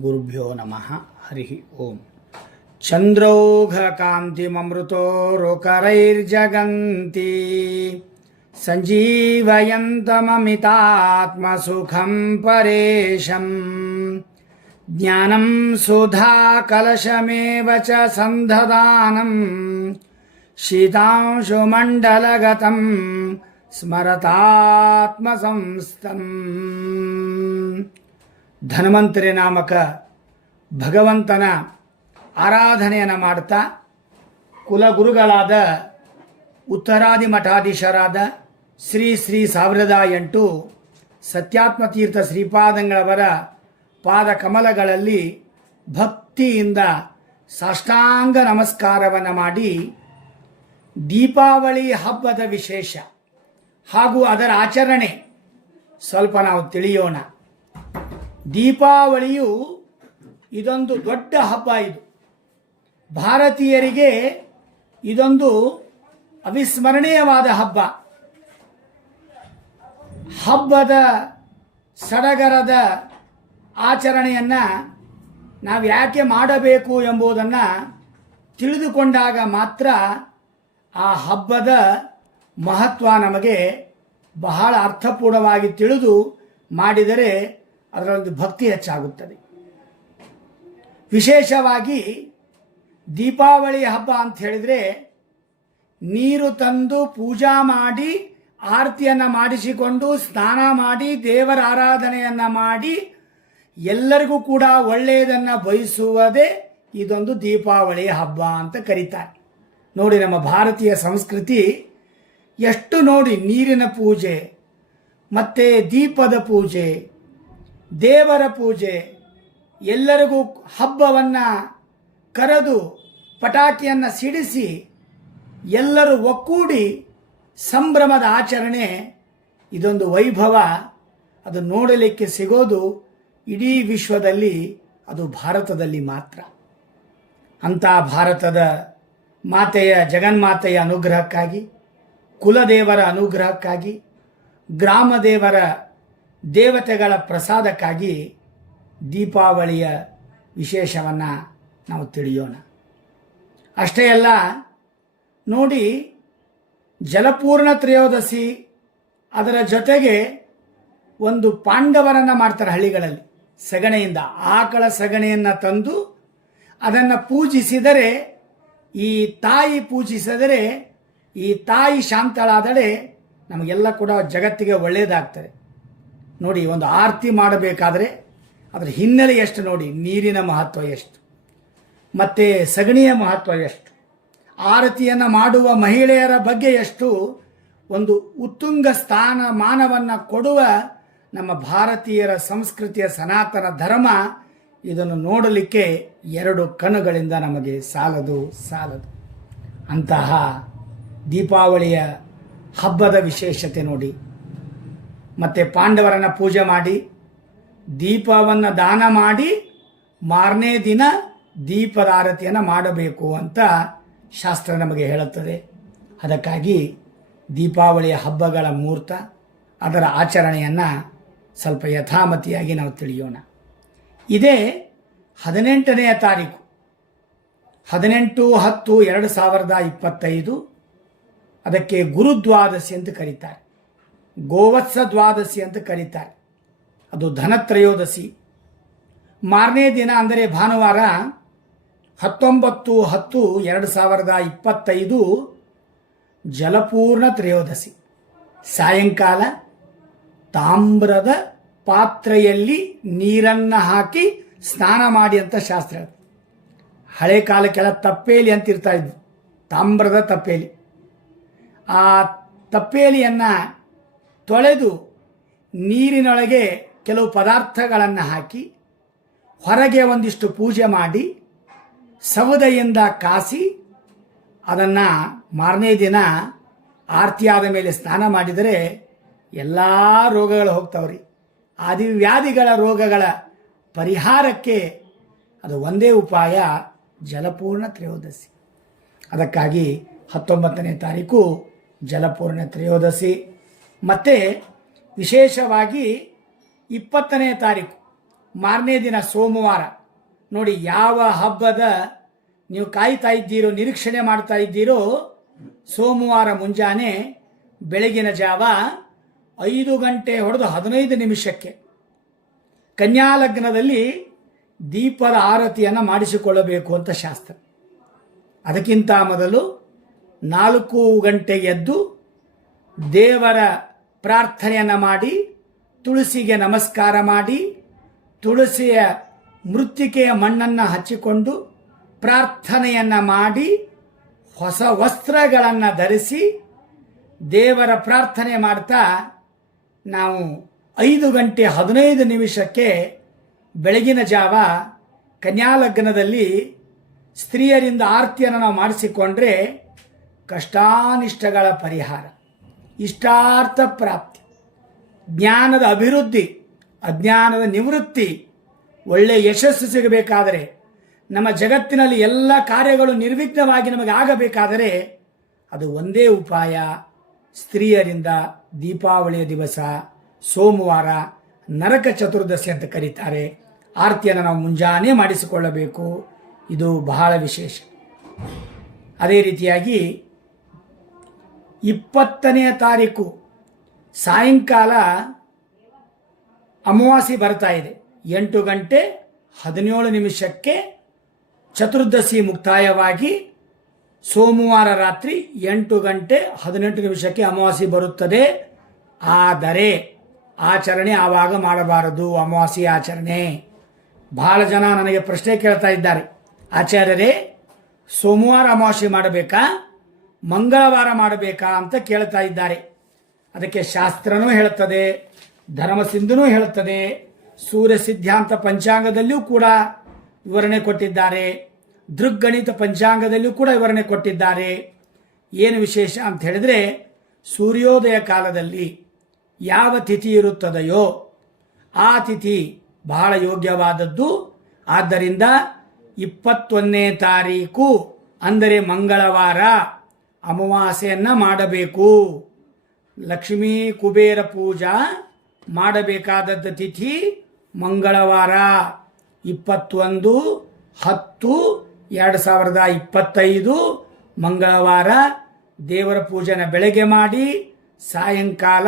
ಗುರುಭ್ಯೋ ನಮಃ. ಹರಿ ಓಂ. ಚಂದ್ರೌಘಕಾಂತಿಮಮೃತೋರುಕರೈರ್ಜಗಂತಿ ಸಂಜೀವಯಂತಮಮಿತಾತ್ಮಸುಖಂ ಪರೇಶಂ ಜ್ಞಾನಂ ಸುಧಾ ಕಲಶಮೇವ ಚ ಸಂದಧಾನಂ ಶೀತಾಂಶುಮಂಡಲಗತಂ ಸ್ಮರತಾತ್ಮಸಂಸ್ಥಂ. ಧನ್ವಂತರಿ ನಾಮಕ ಭಗವಂತನ ಆರಾಧನೆಯನ್ನು ಮಾಡ್ತಾ ಕುಲಗುರುಗಳಾದ ಉತ್ತರಾದಿ ಮಠಾಧೀಶರಾದ ಶ್ರೀ 1008 ಸತ್ಯಾತ್ಮತೀರ್ಥ ಶ್ರೀಪಾದಂಗಳವರ ಪಾದ ಕಮಲಗಳಲ್ಲಿ ಭಕ್ತಿಯಿಂದ ಸಾಷ್ಟಾಂಗ ನಮಸ್ಕಾರವನ್ನು ಮಾಡಿ ದೀಪಾವಳಿ ಹಬ್ಬದ ವಿಶೇಷ ಹಾಗೂ ಅದರ ಆಚರಣೆ ಸ್ವಲ್ಪ ನಾವು ತಿಳಿಯೋಣ. ದೀಪಾವಳಿಯು ಇದೊಂದು ದೊಡ್ಡ ಹಬ್ಬ. ಇದು ಭಾರತೀಯರಿಗೆ ಇದೊಂದು ಅವಿಸ್ಮರಣೀಯವಾದ ಹಬ್ಬ. ಹಬ್ಬದ ಸಡಗರದ ಆಚರಣೆಯನ್ನು ನಾವು ಯಾಕೆ ಮಾಡಬೇಕು ಎಂಬುದನ್ನು ತಿಳಿದುಕೊಂಡಾಗ ಮಾತ್ರ ಆ ಹಬ್ಬದ ಮಹತ್ವ ನಮಗೆ ಬಹಳ ಅರ್ಥಪೂರ್ಣವಾಗಿ ತಿಳಿದು ಮಾಡಿದರೆ ಅದರೊಂದು ಭಕ್ತಿ ಹೆಚ್ಚಾಗುತ್ತದೆ. ವಿಶೇಷವಾಗಿ ದೀಪಾವಳಿ ಹಬ್ಬ ಅಂತ ಹೇಳಿದರೆ ನೀರು ತಂದು ಪೂಜಾ ಮಾಡಿ ಆರತಿಯನ್ನು ಮಾಡಿಸಿಕೊಂಡು ಸ್ನಾನ ಮಾಡಿ ದೇವರ ಆರಾಧನೆಯನ್ನು ಮಾಡಿ ಎಲ್ಲರಿಗೂ ಕೂಡ ಒಳ್ಳೆಯದನ್ನು ಬಯಸುವುದೇ ಇದೊಂದು ದೀಪಾವಳಿ ಹಬ್ಬ ಅಂತ ಕರೀತಾರೆ. ನೋಡಿ, ನಮ್ಮ ಭಾರತೀಯ ಸಂಸ್ಕೃತಿ ಎಷ್ಟು ನೋಡಿ, ನೀರಿನ ಪೂಜೆ ಮತ್ತು ದೀಪದ ಪೂಜೆ, ದೇವರ ಪೂಜೆ, ಎಲ್ಲರಿಗೂ ಹಬ್ಬವನ್ನು ಕರೆದು ಪಟಾಕಿಯನ್ನು ಸಿಡಿಸಿ ಎಲ್ಲರೂ ಒಕ್ಕೂಡಿ ಸಂಭ್ರಮದ ಆಚರಣೆ, ಇದೊಂದು ವೈಭವ. ಅದು ನೋಡಲಿಕ್ಕೆ ಸಿಗೋದು ಇಡೀ ವಿಶ್ವದಲ್ಲಿ, ಅದು ಭಾರತದಲ್ಲಿ ಮಾತ್ರ. ಅಂಥ ಭಾರತದ ಮಾತೆಯ ಜಗನ್ಮಾತೆಯ ಅನುಗ್ರಹಕ್ಕಾಗಿ, ಕುಲದೇವರ ಅನುಗ್ರಹಕ್ಕಾಗಿ, ಗ್ರಾಮ ದೇವರ ದೇವತೆಗಳ ಪ್ರಸಾದಕ್ಕಾಗಿ ದೀಪಾವಳಿಯ ವಿಶೇಷವನ್ನು ನಾವು ತಿಳಿಯೋಣ. ಅಷ್ಟೇ ಅಲ್ಲ, ನೋಡಿ, ಜಲಪೂರ್ಣ ತ್ರಯೋದಶಿ ಅದರ ಜೊತೆಗೆ ಒಂದು ಪಾಂಡವರನ್ನು ಮಾಡ್ತಾರೆ ಹಳ್ಳಿಗಳಲ್ಲಿ. ಸಗಣಿಯಿಂದ ಆಕಳ ಸಗಣಿಯನ್ನು ತಂದು ಅದನ್ನು ಪೂಜಿಸಿದರೆ, ಈ ತಾಯಿ ಪೂಜಿಸಿದರೆ ಈ ತಾಯಿ ಶಾಂತಳಾದರೆ ನಮಗೆಲ್ಲ ಕೂಡ ಜಗತ್ತಿಗೆ ಒಳ್ಳೆಯದಾಗ್ತದೆ. ನೋಡಿ, ಒಂದು ಆರತಿ ಮಾಡಬೇಕಾದ್ರೆ ಅದರ ಹಿನ್ನೆಲೆ ಎಷ್ಟು ನೋಡಿ, ನೀರಿನ ಮಹತ್ವ ಎಷ್ಟು ಮತ್ತು ಸಗಣಿಯ ಮಹತ್ವ ಎಷ್ಟು, ಆರತಿಯನ್ನು ಮಾಡುವ ಮಹಿಳೆಯರ ಬಗ್ಗೆ ಎಷ್ಟು ಒಂದು ಉತ್ತುಂಗ ಸ್ಥಾನಮಾನವನ್ನು ಕೊಡುವ ನಮ್ಮ ಭಾರತೀಯರ ಸಂಸ್ಕೃತಿಯ ಸನಾತನ ಧರ್ಮ. ಇದನ್ನು ನೋಡಲಿಕ್ಕೆ 2 ಕಣ್ಣುಗಳಿಂದ ನಮಗೆ ಸಾಲದು. ಅಂತಹ ದೀಪಾವಳಿಯ ಹಬ್ಬದ ವಿಶೇಷತೆ ನೋಡಿ. ಮತ್ತು ಪಾಂಡವರನ್ನು ಪೂಜೆ ಮಾಡಿ ದೀಪವನ್ನು ದಾನ ಮಾಡಿ ಮಾರನೇ ದಿನ ದೀಪದ ಆರತಿಯನ್ನು ಮಾಡಬೇಕು ಅಂತ ಶಾಸ್ತ್ರ ನಮಗೆ ಹೇಳುತ್ತದೆ. ಅದಕ್ಕಾಗಿ ದೀಪಾವಳಿಯ ಹಬ್ಬಗಳ ಮುಹೂರ್ತ, ಅದರ ಆಚರಣೆಯನ್ನು ಸ್ವಲ್ಪ ಯಥಾಮತಿಯಾಗಿ ನಾವು ತಿಳಿಯೋಣ. ಇದೇ 18ನೇ ತಾರೀಕು 18/10/2025. ಅದಕ್ಕೆ ಗುರುದ್ವಾದಶಿ ಅಂತ ಕರೀತಾರೆ, ಗೋವತ್ಸ ದ್ವಾದಶಿ ಅಂತ ಕರೀತಾರೆ. ಅದು ಧನತ್ರಯೋದಶಿ. ಮಾರನೇ ದಿನ ಅಂದರೆ ಭಾನುವಾರ 19/10/2025 ಜಲಪೂರ್ಣ ತ್ರಯೋದಶಿ. ಸಾಯಂಕಾಲ ತಾಮ್ರದ ಪಾತ್ರೆಯಲ್ಲಿ ನೀರನ್ನು ಹಾಕಿ ಸ್ನಾನ ಮಾಡಿ ಅಂತ ಶಾಸ್ತ್ರ. ಹಳೆ ಕಾಲಕ್ಕೆಲ್ಲ ತಪ್ಪೇಲಿ ಅಂತ ಇರ್ತಾ ಇದ್ವು, ತಾಮ್ರದ ತಪ್ಪೇಲಿ. ಆ ತಪ್ಪೇಲಿಯನ್ನು ತೊಳೆದು ನೀರಿನೊಳಗೆ ಕೆಲವು ಪದಾರ್ಥಗಳನ್ನು ಹಾಕಿ ಹೊರಗೆ ಒಂದಿಷ್ಟು ಪೂಜೆ ಮಾಡಿ ಸೌದೆಯಿಂದ ಕಾಸಿ ಅದನ್ನು ಮಾರನೇ ದಿನ ಆರತಿಯಾದ ಮೇಲೆ ಸ್ನಾನ ಮಾಡಿದರೆ ಎಲ್ಲ ರೋಗಗಳು ಹೋಗ್ತಾವ್ರಿ. ಆದಿವ್ಯಾಧಿಗಳ ರೋಗಗಳ ಪರಿಹಾರಕ್ಕೆ ಅದು ಒಂದೇ ಉಪಾಯ, ಜಲಪೂರ್ಣ ತ್ರಯೋದಶಿ. ಅದಕ್ಕಾಗಿ 19ನೇ ತಾರೀಕು ಜಲಪೂರ್ಣ ತ್ರಯೋದಶಿ. ಮತ್ತು ವಿಶೇಷವಾಗಿ 20ನೇ ತಾರೀಕು ಮಾರನೇ ದಿನ ಸೋಮವಾರ. ನೋಡಿ, ಯಾವ ಹಬ್ಬದ ನೀವು ಕಾಯ್ತಾ ಇದ್ದೀರೋ, ನಿರೀಕ್ಷಣೆ ಮಾಡ್ತಾ ಇದ್ದೀರೋ, ಸೋಮವಾರ ಮುಂಜಾನೆ ಬೆಳಗಿನ ಜಾವ 5 ಗಂಟೆ ಹೊಡೆದು 15 ನಿಮಿಷಕ್ಕೆ ಕನ್ಯಾ ಲಗ್ನದಲ್ಲಿ ದೀಪದ ಆರತಿಯನ್ನು ಮಾಡಿಸಿಕೊಳ್ಳಬೇಕು ಅಂತ ಶಾಸ್ತ್ರ. ಅದಕ್ಕಿಂತ ಮೊದಲು 4 ಗಂಟೆಗೆ ಎದ್ದು ದೇವರ ಪ್ರಾರ್ಥನೆಯನ್ನು ಮಾಡಿ, ತುಳಸಿಗೆ ನಮಸ್ಕಾರ ಮಾಡಿ, ತುಳಸಿಯ ಮೃತ್ತಿಕೆಯ ಮಣ್ಣನ್ನು ಹಚ್ಚಿಕೊಂಡು ಪ್ರಾರ್ಥನೆಯನ್ನು ಮಾಡಿ, ಹೊಸ ವಸ್ತ್ರಗಳನ್ನು ಧರಿಸಿ ದೇವರ ಪ್ರಾರ್ಥನೆ ಮಾಡ್ತಾ ನಾವು 5 ಗಂಟೆ 15 ನಿಮಿಷಕ್ಕೆ ಬೆಳಗಿನ ಜಾವ ಕನ್ಯಾ ಲಗ್ನದಲ್ಲಿ ಸ್ತ್ರೀಯರಿಂದ ಆರತಿಯನ್ನು ನಾವು ಮಾಡಿಸಿಕೊಂಡ್ರೆ ಕಷ್ಟಾನಿಷ್ಟಗಳ ಪರಿಹಾರ, ಇಷ್ಟಾರ್ಥ ಪ್ರಾಪ್ತಿ, ಜ್ಞಾನದ ಅಭಿವೃದ್ಧಿ, ಅಜ್ಞಾನದ ನಿವೃತ್ತಿ, ಒಳ್ಳೆಯ ಯಶಸ್ಸು ಸಿಗಬೇಕಾದರೆ, ನಮ್ಮ ಜಗತ್ತಿನಲ್ಲಿ ಎಲ್ಲ ಕಾರ್ಯಗಳು ನಿರ್ವಿಘ್ನವಾಗಿ ನಮಗೆ ಆಗಬೇಕಾದರೆ ಅದು ಒಂದೇ ಉಪಾಯ. ಸ್ತ್ರೀಯರಿಂದ ದೀಪಾವಳಿಯ ದಿವಸ ಸೋಮವಾರ ನರಕ ಚತುರ್ದಶಿ ಅಂತ ಕರೀತಾರೆ, ಆರತಿಯನ್ನು ನಾವು ಮುಂಜಾನೆ ಮಾಡಿಸಿಕೊಳ್ಳಬೇಕು. ಇದು ಬಹಳ ವಿಶೇಷ. ಅದೇ ರೀತಿಯಾಗಿ 20ನೇ ತಾರೀಕು ಸಾಯಂಕಾಲ ಅಮಾವಾಸ್ಯೆ ಬರ್ತಾ ಇದೆ. 8 ಗಂಟೆ 17 ನಿಮಿಷಕ್ಕೆ ಚತುರ್ದಶಿ ಮುಕ್ತಾಯವಾಗಿ ಸೋಮವಾರ ರಾತ್ರಿ 8 ಗಂಟೆ 18 ನಿಮಿಷಕ್ಕೆ ಅಮಾವಾಸ್ಯೆ ಬರುತ್ತದೆ. ಆದರೆ ಆಚರಣೆ ಆವಾಗ ಮಾಡಬಾರದು, ಅಮಾವಾಸ್ಯೆ ಆಚರಣೆ. ಬಹಳ ಜನ ನನಗೆ ಪ್ರಶ್ನೆ ಕೇಳ್ತಾ ಇದ್ದಾರೆ, ಆಚಾರ್ಯರೇ ಸೋಮವಾರ ಅಮಾವಾಸ್ಯೆ ಮಾಡಬೇಕಾ, ಮಂಗಳವಾರ ಮಾಡಬೇಕಾ ಅಂತ ಕೇಳ್ತಾ ಇದ್ದಾರೆ. ಅದಕ್ಕೆ ಶಾಸ್ತ್ರನೂ ಹೇಳುತ್ತದೆ, ಧರ್ಮಸಿಂಧುನೂ ಹೇಳುತ್ತದೆ, ಸೂರ್ಯ ಸಿದ್ಧಾಂತ ಪಂಚಾಂಗದಲ್ಲಿಯೂ ಕೂಡ ವಿವರಣೆ ಕೊಟ್ಟಿದ್ದಾರೆ, ದೃಗ್ಗಣಿತ ಪಂಚಾಂಗದಲ್ಲಿಯೂ ಕೂಡ ವಿವರಣೆ ಕೊಟ್ಟಿದ್ದಾರೆ. ಏನು ವಿಶೇಷ ಅಂತ ಹೇಳಿದ್ರೆ, ಸೂರ್ಯೋದಯ ಕಾಲದಲ್ಲಿ ಯಾವ ತಿಥಿ ಇರುತ್ತದೆಯೋ ಆ ತಿಥಿ ಬಹಳ ಯೋಗ್ಯವಾದದ್ದು. ಆದ್ದರಿಂದ 21ನೇ ತಾರೀಕು ಅಂದರೆ ಮಂಗಳವಾರ ಅಮಾವಾಸ್ಯೆಯನ್ನು ಮಾಡಬೇಕು. ಲಕ್ಷ್ಮೀ ಕುಬೇರ ಪೂಜಾ ಮಾಡಬೇಕಾದದ್ದು ತಿಥಿ ಮಂಗಳವಾರ 21/10/2025 ಮಂಗಳವಾರ. ದೇವರ ಪೂಜೆನ ಬೆಳಗ್ಗೆ ಮಾಡಿ, ಸಾಯಂಕಾಲ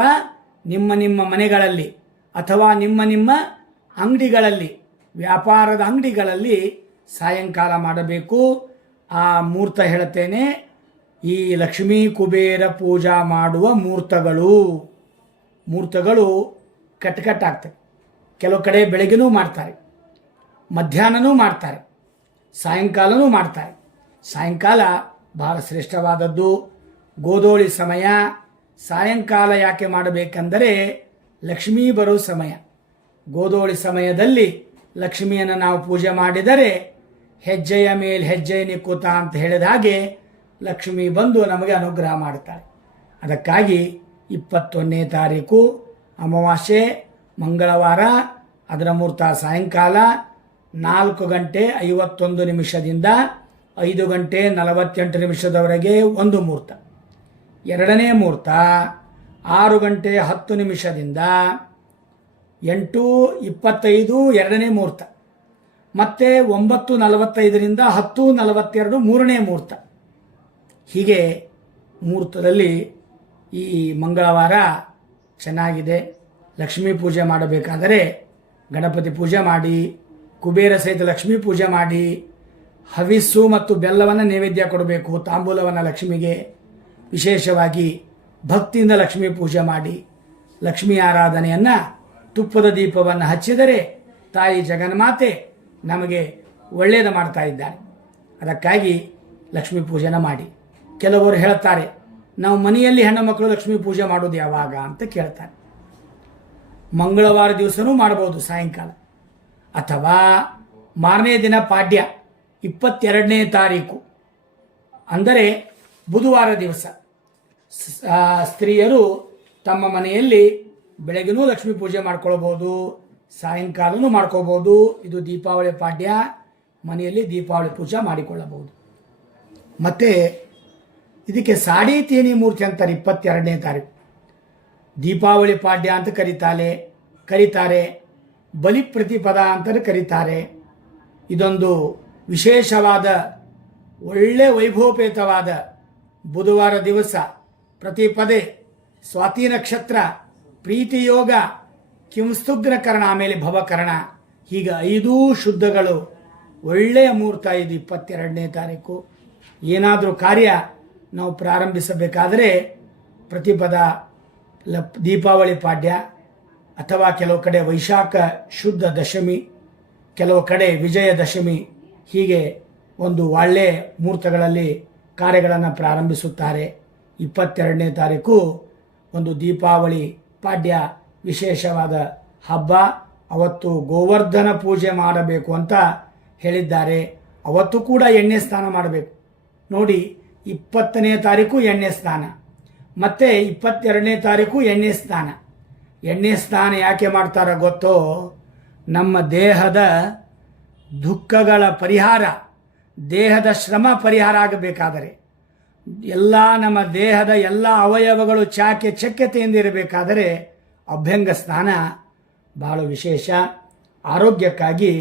ನಿಮ್ಮ ನಿಮ್ಮ ಮನೆಗಳಲ್ಲಿ ಅಥವಾ ನಿಮ್ಮ ನಿಮ್ಮ ಅಂಗಡಿಗಳಲ್ಲಿ, ವ್ಯಾಪಾರದ ಅಂಗಡಿಗಳಲ್ಲಿ ಸಾಯಂಕಾಲ ಮಾಡಬೇಕು. ಆ ಮುಹೂರ್ತ ಹೇಳುತ್ತೇನೆ, ಈ ಲಕ್ಷ್ಮೀ ಕುಬೇರ ಪೂಜಾ ಮಾಡುವ ಮುಹೂರ್ತಗಳು ಕಟ್ಕಟ್ಟಾಗ್ತವೆ. ಕೆಲವು ಕಡೆ ಬೆಳಗ್ಗೆನೂ ಮಾಡ್ತಾರೆ, ಮಧ್ಯಾಹ್ನನೂ ಮಾಡ್ತಾರೆ, ಸಾಯಂಕಾಲನೂ ಮಾಡ್ತಾರೆ. ಸಾಯಂಕಾಲ ಬಹಳ ಶ್ರೇಷ್ಠವಾದದ್ದು. ಗೋಧೂಳಿ ಸಮಯ ಸಾಯಂಕಾಲ ಯಾಕೆ ಮಾಡಬೇಕೆಂದರೆ ಲಕ್ಷ್ಮೀ ಬರೋ ಸಮಯ. ಗೋಧೂಳಿ ಸಮಯದಲ್ಲಿ ಲಕ್ಷ್ಮಿಯನ್ನು ನಾವು ಪೂಜೆ ಮಾಡಿದರೆ ಹೆಜ್ಜೆಯ ಮೇಲೆ ಹೆಜ್ಜೆ ನಿಕ್ಕುತ್ತಾ ಅಂತ ಹೇಳಿದ ಹಾಗೆ ಲಕ್ಷ್ಮಿ ಬಂದು ನಮಗೆ ಅನುಗ್ರಹ ಮಾಡ್ತಾರೆ. ಅದಕ್ಕಾಗಿ 21ನೇ ತಾರೀಕು ಅಮಾವಾಸ್ಯೆ ಮಂಗಳವಾರ, ಅದರ ಮುಹೂರ್ತ ಸಾಯಂಕಾಲ 4 ಗಂಟೆ 51 ನಿಮಿಷದಿಂದ 5 ಗಂಟೆ 48 ನಿಮಿಷದವರೆಗೆ ಒಂದು ಮುಹೂರ್ತ. ಎರಡನೇ ಮುಹೂರ್ತ 6 ಗಂಟೆ 10 ನಿಮಿಷದಿಂದ 8:25 ಎರಡನೇ ಮುಹೂರ್ತ. ಮತ್ತೆ 9:45ರಿಂದ 10:42 ಮೂರನೇ ಮುಹೂರ್ತ. ಹೀಗೆ ಮುಹೂರ್ತದಲ್ಲಿ ಈ ಮಂಗಳವಾರ ಚೆನ್ನಾಗಿದೆ. ಲಕ್ಷ್ಮೀ ಪೂಜೆ ಮಾಡಬೇಕಾದರೆ ಗಣಪತಿ ಪೂಜೆ ಮಾಡಿ, ಕುಬೇರ ಸಹಿತ ಲಕ್ಷ್ಮೀ ಪೂಜೆ ಮಾಡಿ, ಹವಿಸ್ಸು ಮತ್ತು ಬೆಲ್ಲವನ್ನು ನೈವೇದ್ಯ ಕೊಡಬೇಕು, ತಾಂಬೂಲವನ್ನು ಲಕ್ಷ್ಮಿಗೆ. ವಿಶೇಷವಾಗಿ ಭಕ್ತಿಯಿಂದ ಲಕ್ಷ್ಮೀ ಪೂಜೆ ಮಾಡಿ, ಲಕ್ಷ್ಮೀ ಆರಾಧನೆಯನ್ನು ತುಪ್ಪದ ದೀಪವನ್ನು ಹಚ್ಚಿದರೆ ತಾಯಿ ಜಗನ್ಮಾತೆ ನಮಗೆ ಒಳ್ಳೆಯದು ಮಾಡ್ತಾ ಇದ್ದಾರೆ. ಅದಕ್ಕಾಗಿ ಲಕ್ಷ್ಮೀ ಪೂಜೆನ ಮಾಡಿ. ಕೆಲವರು ಹೇಳ್ತಾರೆ, ನಾವು ಮನೆಯಲ್ಲಿ ಹೆಣ್ಣು ಮಕ್ಕಳು ಲಕ್ಷ್ಮೀ ಪೂಜೆ ಮಾಡೋದು ಯಾವಾಗ ಅಂತ ಕೇಳ್ತಾರೆ. ಮಂಗಳವಾರ ದಿವಸನೂ ಮಾಡಬಹುದು ಸಾಯಂಕಾಲ, ಅಥವಾ ಮಾರನೇ ದಿನ ಪಾಡ್ಯ 22ನೇ ತಾರೀಕು ಅಂದರೆ ಬುಧವಾರ ದಿವಸ ಸ್ತ್ರೀಯರು ತಮ್ಮ ಮನೆಯಲ್ಲಿ ಬೆಳಗ್ಗೆನೂ ಲಕ್ಷ್ಮೀ ಪೂಜೆ ಮಾಡ್ಕೊಳ್ಬೋದು, ಸಾಯಂಕಾಲನೂ ಮಾಡ್ಕೋಬಹುದು. ಇದು ದೀಪಾವಳಿ ಪಾಡ್ಯ, ಮನೆಯಲ್ಲಿ ದೀಪಾವಳಿ ಪೂಜೆ ಮಾಡಿಕೊಳ್ಳಬಹುದು. ಮತ್ತು ಇದಕ್ಕೆ ಸಾಡಿ ತೀನಿ ಮೂರ್ತಿ ಅಂತಾರೆ. 22ನೇ ತಾರೀಕು ದೀಪಾವಳಿ ಪಾಡ್ಯ ಅಂತ ಕರೀತಾರೆ. ಬಲಿ ಪ್ರತಿಪದ ಅಂತ ಕರೀತಾರೆ. ಇದೊಂದು ವಿಶೇಷವಾದ ಒಳ್ಳೆ ವೈಭವಪೇತವಾದ ಬುಧವಾರ ದಿವಸ ಪ್ರತಿಪದೆ, ಸ್ವಾತಿ ನಕ್ಷತ್ರ, ಪ್ರೀತಿಯೋಗ, ಕಿಂಸ್ತುಗ್ನಕರಣ, ಆಮೇಲೆ ಭವಕರಣ, ಹೀಗೆ 5 ಶುದ್ಧಗಳು ಒಳ್ಳೆಯ ಮುಹೂರ್ತ. ಇದು 22ನೇ ತಾರೀಕು. ಏನಾದರೂ ಕಾರ್ಯ ನಾವು ಪ್ರಾರಂಭಿಸಬೇಕಾದರೆ ಪ್ರತಿಪದ, ದೀಪಾವಳಿ ಪಾಡ್ಯ, ಅಥವಾ ಕೆಲವು ಕಡೆ ವೈಶಾಖ ಶುದ್ಧ ದಶಮಿ, ಕೆಲವು ಕಡೆ ವಿಜಯದಶಮಿ, ಹೀಗೆ ಒಂದು ಒಳ್ಳೆಯ ಮುಹೂರ್ತಗಳಲ್ಲಿ ಕಾರ್ಯಗಳನ್ನು ಪ್ರಾರಂಭಿಸುತ್ತಾರೆ. 22ನೇ ತಾರೀಕು ಒಂದು ದೀಪಾವಳಿ ಪಾಡ್ಯ ವಿಶೇಷವಾದ ಹಬ್ಬ. ಅವತ್ತು ಗೋವರ್ಧನ ಪೂಜೆ ಮಾಡಬೇಕು ಅಂತ ಹೇಳಿದ್ದಾರೆ. ಅವತ್ತು ಕೂಡ ಎಣ್ಣೆ ಸ್ನಾನ ಮಾಡಬೇಕು. ನೋಡಿ, 20ನೇ ತಾರೀಕು ಎಣ್ಣೆ ಸ್ನಾನ, ಮತ್ತು 22ನೇ ತಾರೀಕು ಎಣ್ಣೆ ಸ್ನಾನ. ಎಣ್ಣೆ ಸ್ನಾನ ಯಾಕೆ ಮಾಡ್ತಾರ ಗೊತ್ತೋ? ನಮ್ಮ ದೇಹದ ದುಃಖಗಳ ಪರಿಹಾರ, ದೇಹದ ಶ್ರಮ ಪರಿಹಾರ ಆಗಬೇಕಾದರೆ, ಎಲ್ಲ ನಮ್ಮ ದೇಹದ ಎಲ್ಲ ಅವಯವಗಳು ಚಕ್ಯತೆಯಿಂದ ಇರಬೇಕಾದರೆ ಅಭ್ಯಂಗ ಸ್ನಾನ ಬಹಳ ವಿಶೇಷ. ಆರೋಗ್ಯಕ್ಕಾಗಿ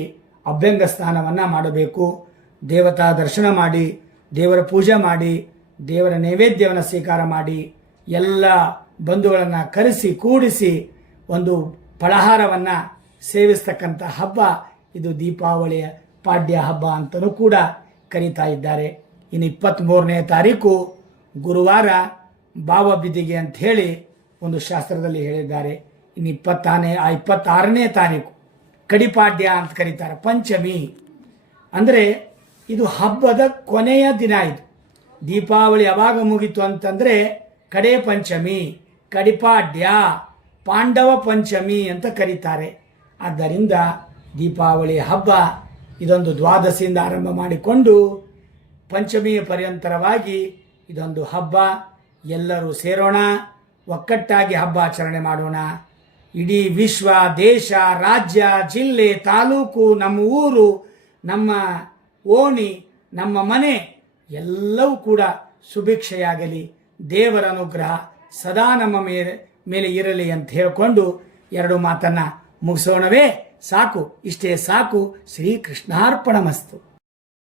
ಅಭ್ಯಂಗ ಸ್ನಾನವನ್ನು ಮಾಡಬೇಕು. ದೇವತಾ ದರ್ಶನ ಮಾಡಿ, ದೇವರ ಪೂಜೆ ಮಾಡಿ, ದೇವರ ನೈವೇದ್ಯವನ್ನು ಸ್ವೀಕಾರ ಮಾಡಿ, ಎಲ್ಲ ಬಂಧುಗಳನ್ನು ಕರೆಸಿ ಕೂಡಿಸಿ ಒಂದು ಫಳಾಹಾರವನ್ನು ಸೇವಿಸ್ತಕ್ಕಂಥ ಹಬ್ಬ ಇದು ದೀಪಾವಳಿಯ ಪಾಡ್ಯ ಹಬ್ಬ ಅಂತಲೂ ಕೂಡ ಕರೀತಾ ಇದ್ದಾರೆ. ಇನ್ನು 23ನೇ ತಾರೀಕು ಗುರುವಾರ ಭಾವ ಬಿದಿಗೆ ಅಂತ ಹೇಳಿ ಒಂದು ಶಾಸ್ತ್ರದಲ್ಲಿ ಹೇಳಿದ್ದಾರೆ. ಇನ್ನು 26ನೇ ತಾರೀಕು ಕಡಿಪಾಡ್ಯ ಅಂತ ಕರೀತಾರೆ, ಪಂಚಮಿ. ಅಂದರೆ ಇದು ಹಬ್ಬದ ಕೊನೆಯ ದಿನ. ಇದು ದೀಪಾವಳಿ ಯಾವಾಗ ಮುಗೀತು ಅಂತಂದರೆ ಕಡೆ ಪಂಚಮಿ, ಕಡಿಪಾಡ್ಯ, ಪಾಂಡವ ಪಂಚಮಿ ಅಂತ ಕರೀತಾರೆ. ಆದ್ದರಿಂದ ದೀಪಾವಳಿ ಹಬ್ಬ ಇದೊಂದು ದ್ವಾದಶಿಯಿಂದ ಆರಂಭ ಮಾಡಿಕೊಂಡು ಪಂಚಮಿಯ ಪರ್ಯಂತರವಾಗಿ ಇದೊಂದು ಹಬ್ಬ. ಎಲ್ಲರೂ ಸೇರೋಣ, ಒಕ್ಕಟ್ಟಾಗಿ ಹಬ್ಬ ಆಚರಣೆ ಮಾಡೋಣ. ಇಡೀ ವಿಶ್ವ, ದೇಶ, ರಾಜ್ಯ, ಜಿಲ್ಲೆ, ತಾಲೂಕು, ನಮ್ಮ ಊರು, ನಮ್ಮ ಓಣಿ, ನಮ್ಮ ಮನೆ ಎಲ್ಲವೂ ಕೂಡ ಸುಭಿಕ್ಷೆಯಾಗಲಿ, ದೇವರ ಅನುಗ್ರಹ ಸದಾ ನಮ್ಮ ಮೇಲೆ ಇರಲಿ ಅಂತ ಹೇಳಿಕೊಂಡು 2 ಮಾತನ್ನು ಮುಗಿಸೋಣವೇ? ಸಾಕು, ಇಷ್ಟೇ ಸಾಕು. ಶ್ರೀಕೃಷ್ಣಾರ್ಪಣಮಸ್ತು.